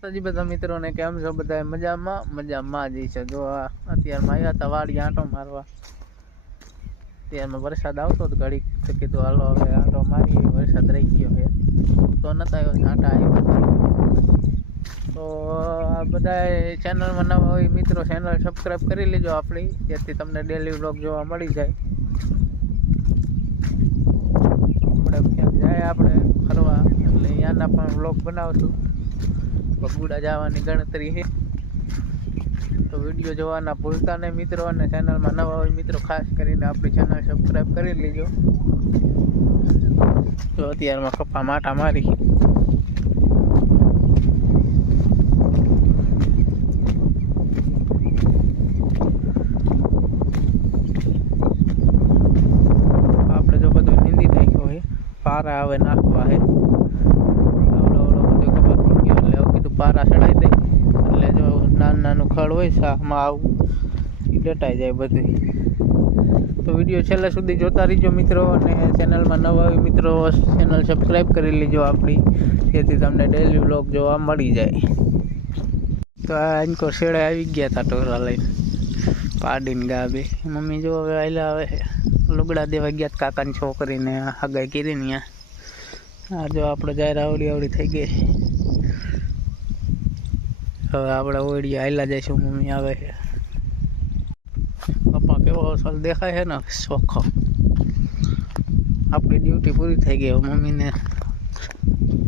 માતાજી, બધા મિત્રોને કેમ છો? બધા મજામાં? મજામાં જ છે. જો અત્યારમાં આવ્યા હતા વાડી આંટો મારવા. અત્યારમાં વરસાદ આવતો હતો ઘડીક તો કીધું, હાલો, હવે આંટો મારી વરસાદ રહી ગયો છે તો નતા આવ્યો, આંટા આવ્યો તો આ બધા ચેનલમાં નવા હોય મિત્રો ચેનલ સબસ્ક્રાઈબ કરી લેજો આપણી. જેથી તમને ડેલી વ્લોગ જોવા મળી જાય. આપણે ક્યાંક જાય આપણે ફરવા? એટલે અહીંયાના પણ વ્લોગ બનાવશું. બગુડા જવાની ગણતરી છે. તો વીડિયો જોવાના ભૂલતા નહીં મિત્રો અને ચેનલમાં નવા હોય મિત્રો, ખાસ કરીને આપણી ચેનલ સબસ્ક્રાઈબ કરી લેજો. તો અત્યારમાં કપ્પા માટા મારી. આપણે જો બધું નીંદી નાખ્યો હોય પારા હવે નાખવા છે આવડો આવડો બધો કપાસ થઈ ગયો એટલે હવે કીધું પારા ચડાવી દઈ એટલે જો નાનું ખડ હોય શામાં આવું એ ડટાઈ જાય બધું. તો વીડિયો છેલ્લે સુધી જોતા રહીજો મિત્રો, અને ચેનલમાં નવા મિત્રો, ચેનલ સબસ્ક્રાઈબ કરી લેજો આપણી, જેથી તમને ડેલી વ્લોગ જોવા મળી જાય. તો આ અંકો શેડે આવી ગયા હતા ટોરા લઈને. પાડીને ગાબે મમ્મી જો હવે આયલા આવે લુગડા દેવા ગયા કાકાની છોકરીને આગાય કરીને આ જો આપણે જાહેર આવડી આવડી થઈ ગઈ. હવે આપણે ઓળી આયલા જઈશું, મમ્મી આવે છે. પપ્પા કેવો અસલ દેખાય છે ને? ચોખ્ખો. આપણી ડ્યુટી પૂરી થઈ ગઈ, હવે મમ્મીને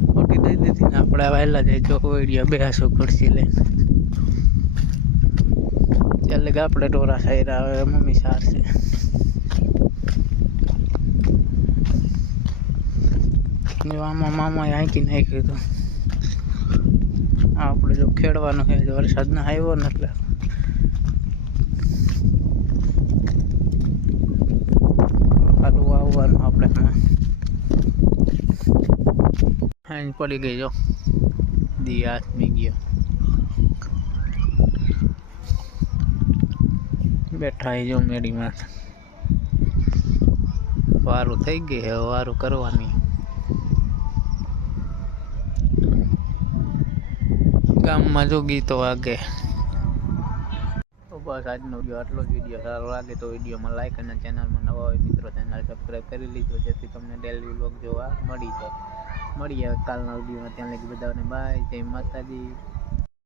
ખોટી દઈ દીધી ને આપણે વહેલા જાય જો ઓળિયા બેસો ખુરશી લઈને. ચાલે કે આપણે ટોરા સાઈડ હવે મમ્મી સારશે આમાં મામા આંકી નાખ્યું હતું. ખેડવાનું છે વરસાદ ના આવ્યો ને એટલે. ખાલું આપણે હાઈ પડી ગઈ જો. દી આસમી ગયો. બેઠા જો મેડીમાં. વારું થઈ ગઈ હવે વારું કરવાની. ગામમાં જો ગીતો વાગે. તો બસ આજનો વીડિયો આટલો જ વીડિયો સારો લાગે તો વિડીયોમાં લાઈક અને ચેનલમાં નવા હોય મિત્રો ચેનલ સબસ્ક્રાઈબ કરી લીધો, જેથી તમને ડેલી વ્લોગ જોવા મળી જાય. મળીએ કાલના વિડીયોમાં ત્યાં લગી બધાને બાય જય માતાજી.